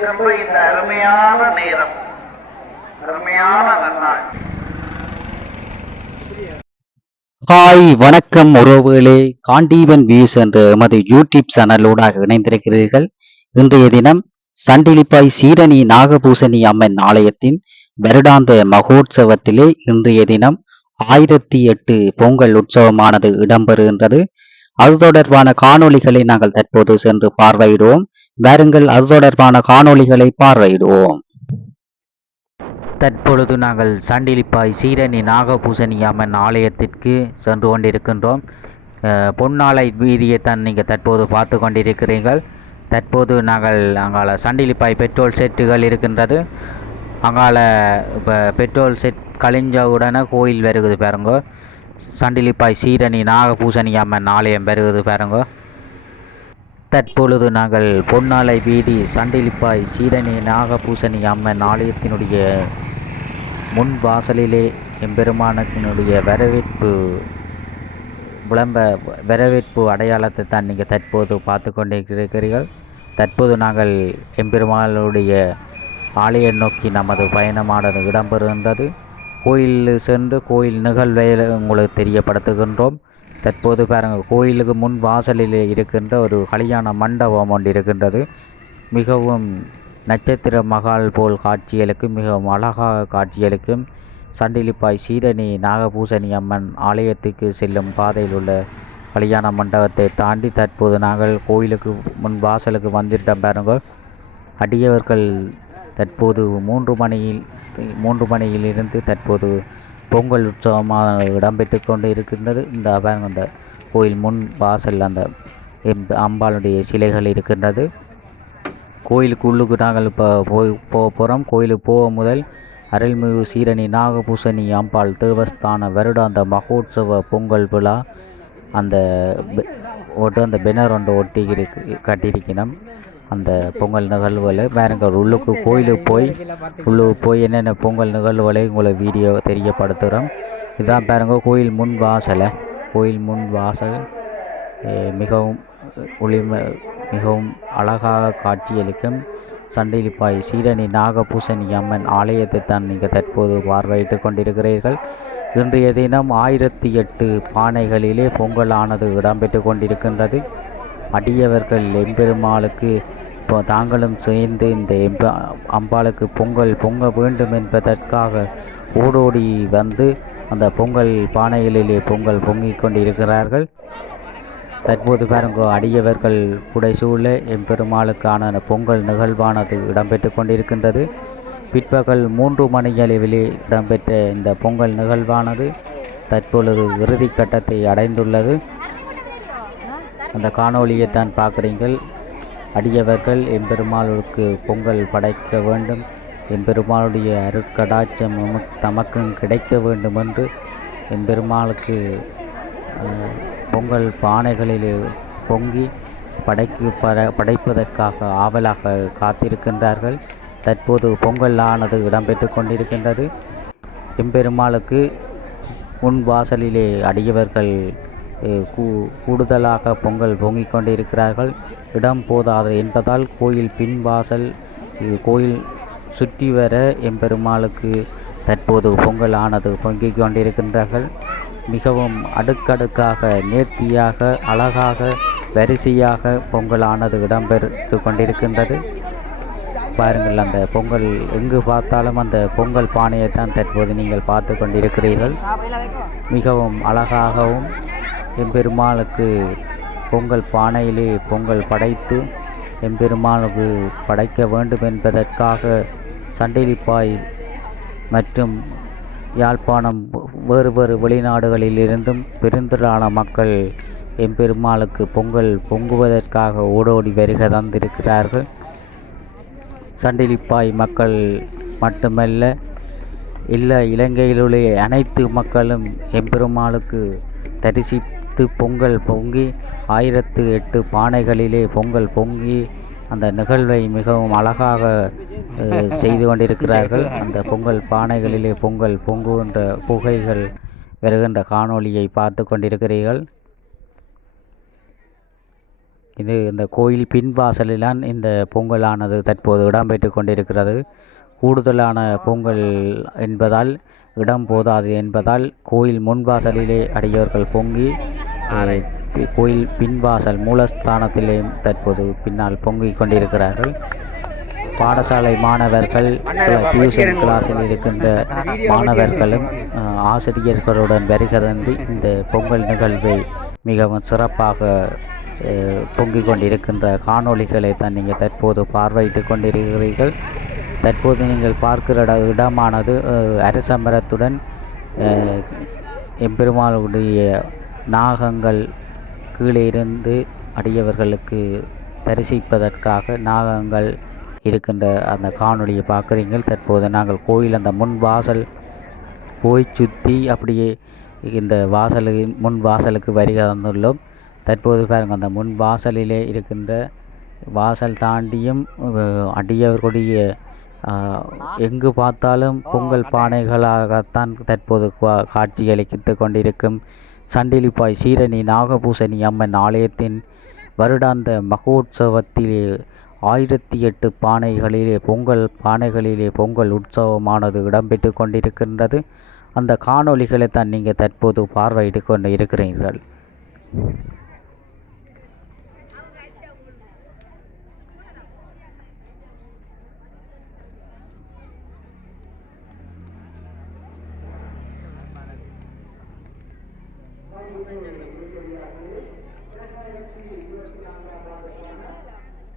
இருக்கின்ற இந்த அருமையான நேரம். அருமையான நன்னாள். ஹாய் வணக்கம் உறவுகளே. காண்டீவன் வியூஸ் என்ற எமது யூடியூப் சேனலோடாக இணைந்திருக்கிறீர்கள். இன்றைய தினம் சண்டிலிப்பாய் சீரணி நாகபூசணி அம்மன் ஆலயத்தின் வருடாந்த மகோற்சவத்திலே இன்றைய தினம் ஆயிரத்தி எட்டு பொங்கல் உற்சவமானது இடம்பெறுகின்றது. அது தொடர்பான காணொளிகளை நாங்கள் தற்போது சென்று பார்வையிடுவோம். வாருங்கள் அது தொடர்பான காணொளிகளை பார்வையிடுவோம். தற்பொழுது நாங்கள் சண்டிலிப்பாய் சீரணி நாகபூசணி அம்மன் ஆலயத்திற்கு சென்று கொண்டிருக்கின்றோம். பொன்னாலை வீதியை தான் நீங்கள் தற்போது பார்த்து கொண்டிருக்கிறீர்கள். தற்போது நாங்கள் அங்கால சண்டிலிப்பாய் பெட்ரோல் செட்டுகள் இருக்கின்றது. அங்கால இப்போ பெட்ரோல் செட் கழிஞ்ச உடனே கோயில் வருகுது பாருங்க. சண்டிலிப்பாய் சீரணி நாகபூசணி அம்மன் ஆலயம் வருகுது பாருங்க. தற்பொழுது நாங்கள் பொன்னாலை வீதி சண்டிலிப்பாய் சீரணி நாகபூசணி அம்மன் ஆலயத்தினுடைய முன் வாசலிலே எம்பெருமானத்தினுடைய வரவேற்பு விளம்ப வரவேற்பு அடையாளத்தை தான் நீங்கள் தற்போது பார்த்து கொண்டிருக்கிறீர்கள். தற்போது நாங்கள் எம்பெருமானுடைய ஆலயம் நோக்கி நமது பயணமானது இடம்பெறுகின்றது. கோயில் சென்று கோயில் நிகழ்வை உங்களுக்கு தெரியப்படுத்துகின்றோம். தற்போது பாருங்கள் கோயிலுக்கு முன் வாசலில் இருக்கின்ற ஒரு கல்யாண மண்டபம் ஒன்று இருக்கின்றது. மிகவும் நட்சத்திர மகால் போல் காட்சிகளுக்கும் மிகவும் அழகாக காட்சிகளுக்கும் சண்டிலிப்பாய் சீரணி நாகபூசணி அம்மன் ஆலயத்துக்கு செல்லும் பாதையில் உள்ள கல்யாண மண்டபத்தை தாண்டி தற்போது நாங்கள் கோயிலுக்கு முன் வாசலுக்கு வந்திருந்தோம் பாருங்கள். அடியவர்கள் தற்போது மூன்று மணியில் மூன்று மணியிலிருந்து தற்போது பொங்கல் உற்சவமாக இடம்பெற்று கொண்டு இருக்கின்றது இந்த பாருங்க அந்த கோயில் முன் வாசல் அந்த அம்பாளுடைய சிலைகள் இருக்கின்றது. கோயிலுக்கு உள்ளுக்கு நாங்கள் இப்போ போய் போக போகிறோம் கோயிலுக்கு போக முதல் அருள்மிகு சீரணி நாகபூசணி அம்பாள் தேவஸ்தான வருடாந்த மகோத்சவ பொங்கல் விழா அந்த ஒட்டு அந்த பெனர் ஒன்று ஒட்டி இருக்கு கட்டியிருக்கணும் அந்த பொங்கல் நிகழ்வுகளை வேறுங்க உள்ளுக்கு கோயிலுக்கு போய் உள்ளுக்கு போய் என்னென்ன பொங்கல் நிகழ்வுகளை உங்களை வீடியோ தெரியப்படுத்துகிறோம் இதான் பாருங்கள் கோயில் முன் வாசலை. கோயில் முன் வாசல் மிகவும் ஒளிம மிகவும் அழகாக காட்சியளிக்கும் சண்டிலிப்பாய் சீரணி நாகபூசணி அம்மன் ஆலயத்தை தான் நீங்கள் தற்போது பார்வையிட்டு கொண்டிருக்கிறீர்கள். இன்றைய தினம் ஆயிரத்தி எட்டு பானைகளிலே பொங்கலானது இடம்பெற்று கொண்டிருக்கின்றது. அடியவர்கள் எம்பெருமாளுக்கு இப்போ தாங்களும் சேர்ந்து இந்த அம்பாளுக்கு பொங்கல் பொங்க வேண்டும் என்பதற்காக ஓடோடி வந்து அந்த பொங்கல் பானைகளிலே பொங்கல் பொங்கிக் கொண்டிருக்கிறார்கள். தற்போது பாருங்க அடியவர்கள் புடைசூழ எம்பெருமாளுக்கான பொங்கல் நிகழ்வானது இடம்பெற்று கொண்டிருக்கின்றது. பிற்பகல் மூன்று மணி அளவிலே இடம்பெற்ற இந்த பொங்கல் நிகழ்வானது தற்பொழுது இறுதி கட்டத்தை அடைந்துள்ளது. அந்த காணொளியை தான் பார்க்குறீங்கள் அடியவர்கள் எம்பெருமாளுக்கு பொங்கல் படைக்க வேண்டும். எம்பெருமாளுடைய அருட்கடாட்சம் தமக்கும் கிடைக்க வேண்டும் என்று எம்பெருமாளுக்கு பொங்கல் பானைகளில் பொங்கி படைக்கு பட படைப்பதற்காக ஆவலாக காத்திருக்கின்றார்கள். தற்போது பொங்கல் ஆனது இடம்பெற்று கொண்டிருக்கின்றது. எம்பெருமாளுக்கு முன் வாசலிலே அடியவர்கள் கூடுதலாக பொங்கல் பொங்கிக் கொண்டிருக்கிறார்கள். இடம் போதாது என்பதால் கோயில் பின் வாசல் இது கோயில் சுற்றி வர எம்பெருமாளுக்கு தற்போது பொங்கல் ஆனது பொங்கிக் கொண்டிருக்கின்றார்கள். மிகவும் அடுக்கடுக்காக நேர்த்தியாக அழகாக வரிசையாக பொங்கல் ஆனது இடம்பெற்று கொண்டிருக்கின்றது. பாருங்கள் அந்த பொங்கல் எங்கு பார்த்தாலும் அந்த பொங்கல் பானையை தான் தற்போது நீங்கள் பார்த்து கொண்டிருக்கிறீர்கள். மிகவும் அழகாகவும் எம்பெருமாளுக்கு பொங்கல் பானையிலே பொங்கல் படைத்து எம்பெருமாளுக்கு படைக்க வேண்டும் என்பதற்காக சண்டிலிப்பாய் மற்றும் யாழ்ப்பாணம் வேறு வேறு வெளிநாடுகளில் இருந்தும் பெருந்திரளான மக்கள் எம்பெருமாளுக்கு பொங்கல் பொங்குவதற்காக ஓடோடி வருக தந்திருக்கிறார்கள். சண்டிலிப்பாய் மக்கள் மட்டுமல்ல இல்லை இலங்கையிலுள்ள அனைத்து மக்களும் எம்பெருமாளுக்கு தரிசி பத்து பொங்கல் பொங்கி ஆயிரத்து எட்டு பானைகளிலே பொங்கல் பொங்கி அந்த நிகழ்வை மிகவும் அழகாக செய்து கொண்டிருக்கிறார்கள். அந்த பொங்கல் பானைகளிலே பொங்கல் பொங்குகின்ற புகைகள் வருகின்ற காணொளியை பார்த்து கொண்டிருக்கிறீர்கள். இது இந்த கோயில் பின்வாசலில்தான் இந்த பொங்கலானது தற்போது இடம்பெற்று கொண்டிருக்கிறது. கூடுதலான பொங்கல் என்பதால் இடம் போதாது என்பதால் கோயில் முன்வாசலிலே அடியவர்கள் பொங்கி பி- கோயில் பின்வாசல் மூலஸ்தானத்திலே தற்போது பின்னால் பொங்கிக் கொண்டிருக்கிறார்கள். பாடசாலை மாணவர்கள் டியூஷன் கிளாஸில் இருக்கின்ற மாணவர்களும் ஆசிரியர்களுடன் வருகிறந்து இந்த பொங்கல் நிகழ்வை மிகவும் சிறப்பாக பொங்கிக் கொண்டிருக்கின்ற காணொளிகளை தான் நீங்கள் தற்போது பார்வையிட்டு கொண்டிருக்கிறீர்கள். தற்போது நீங்கள் பார்க்கிற இட- இடமானது அரசமரத்துடன் எம்பெருமாளுடைய நாகங்கள் கீழே இருந்து அடியவர்களுக்கு தரிசிப்பதற்காக நாகங்கள் இருக்கின்ற அந்த காணொளியை பார்க்குறீங்க தற்போது நாங்கள் கோயில் அந்த முன் வாசல் போய் சுற்றி அப்படியே இந்த வாசலின் முன் வாசலுக்கு வருகை தந்துள்ளோம் தற்போது பாருங்கள் அந்த முன் வாசலிலே இருக்கின்ற வாசல் தாண்டியும் அடியவர்களுடைய எங்கு பார்த்தாலும் பொங்கல் பானைகளாகத்தான் தற்போது கா- காட்சியளித்து கொண்டிருக்கும் சண்டிலிப்பாய் சீரணி நாகபூசணி அம்மன் ஆலயத்தின் வருடாந்த மகோற்சவத்திலே ஆயிரத்தி எட்டு பானைகளிலே பொங்கல் பானைகளிலே பொங்கல் உற்சவமானது இடம்பெற்று கொண்டிருக்கின்றது. அந்த காணொளிகளை தான் நீங்கள் தற்போது பார்வையிட்டு கொண்டு இருக்கிறீர்கள்.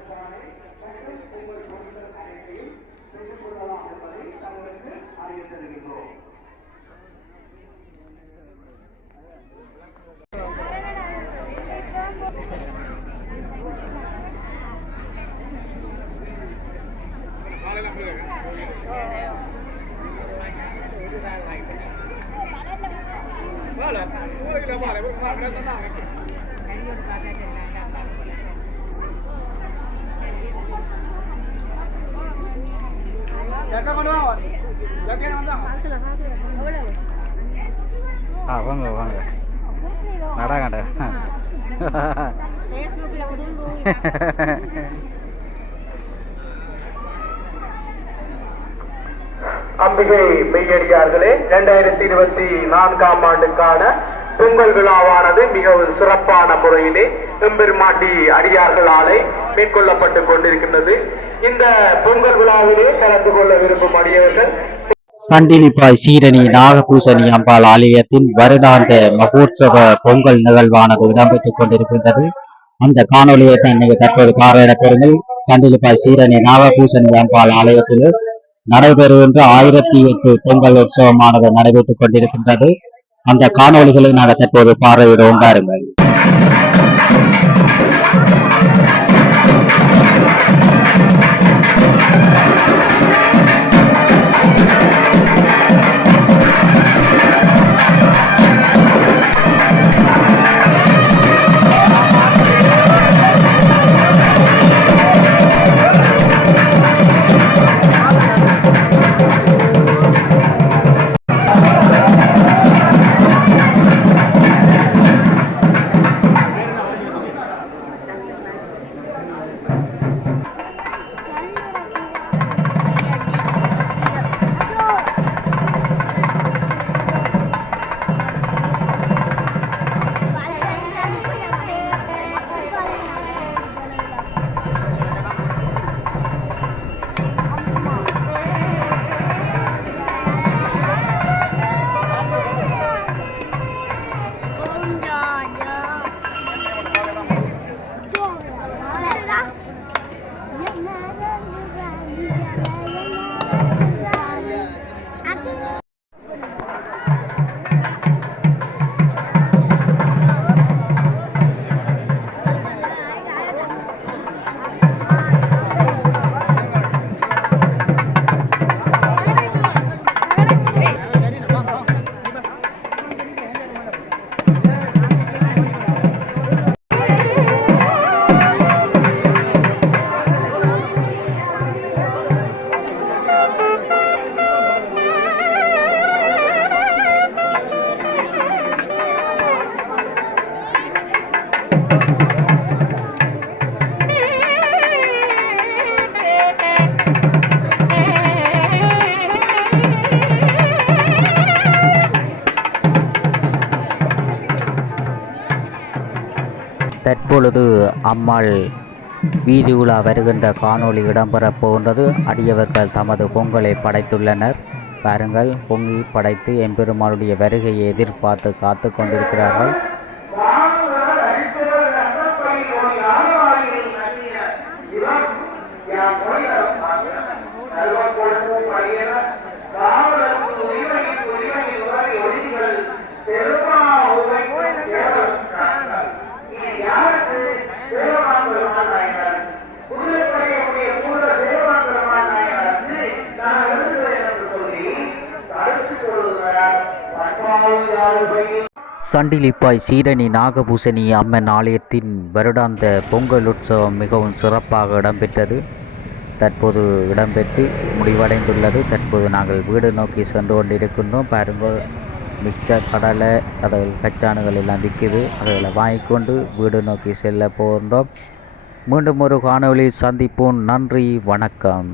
விசாரணை மற்றும் உங்கள் பொருட்கள் அனைத்தையும் செய்து கொள்ளலாம் என்பதை தங்களுக்கு அறிய தருகின்றோம் Vale, voy a grabar, voy a grabar, voy a grabar. ஆ வாங்க வாங்க. விடுங்க அம்பிகை மெய்யடியார்களே இரண்டாயிரத்தி இருபத்தி நான்காம் ஆண்டுக்கான பொங்கல் விழாவானது மிகவும் சிறப்பான முறையிலே எம்பெருமாட்டி அடியார்களாலே மேற்கொள்ளப்பட்டு கொண்டிருக்கின்றது. இந்த பொங்கல் விழாவிலே கலந்து கொள்ள விரும்பும் அடியவர்கள் சண்டிலிப்பாய் சீரணி நாகபூசணி அம்பாள் ஆலயத்தின் வருடாந்த மகோத்சவ பொங்கல் நிகழ்வானது இடம்பெற்றுக் கொண்டிருக்கின்றது. அந்த காணொலியை தான் நீங்க தற்போது பார்வையிட பெறுங்கள். சண்டிலிப்பாய் சீரணி நாகபூசணி அம்பாள் ஆலயத்தில் நடைபெறுகின்ற ஆயிரத்தி எட்டு பொங்கல் உற்சவமானது நடைபெற்றுக் கொண்டிருக்கின்றது. அந்த காணொலிகளை நாங்கள் தற்போது பார்வையிட உண்டாருங்கள் தற்பொழுது அம்மாள் வீதி உலா வருகின்ற காணொளி இடம்பெறப் போகின்றது அடியவர்கள் தமது பொங்கலை படைத்துள்ளனர். பாருங்கள் பொங்கி படைத்து எம்பெருமானுடைய வருகையை எதிர்பார்த்து காத்து கொண்டிருக்கிறார்கள். சண்டிலிப்பாய் சீரணி நாகபூசணி அம்மன் ஆலயத்தின் வருடாந்த பொங்கல் உற்சவம் மிகவும் சிறப்பாக இடம்பெற்றது. தற்போது இடம்பெற்று முடிவடைந்துள்ளது. தற்போது நாங்கள் வீடு நோக்கி சென்று கொண்டிருக்கின்றோம். பாருங்கள் மிக்சர் கடலை அதில் கச்சானுகள் எல்லாம் விற்கிது. அதில் வாங்கிக்கொண்டு வீடு நோக்கி செல்ல போகின்றோம். மீண்டும் ஒரு காணொளி சந்திப்போம். நன்றி வணக்கம்.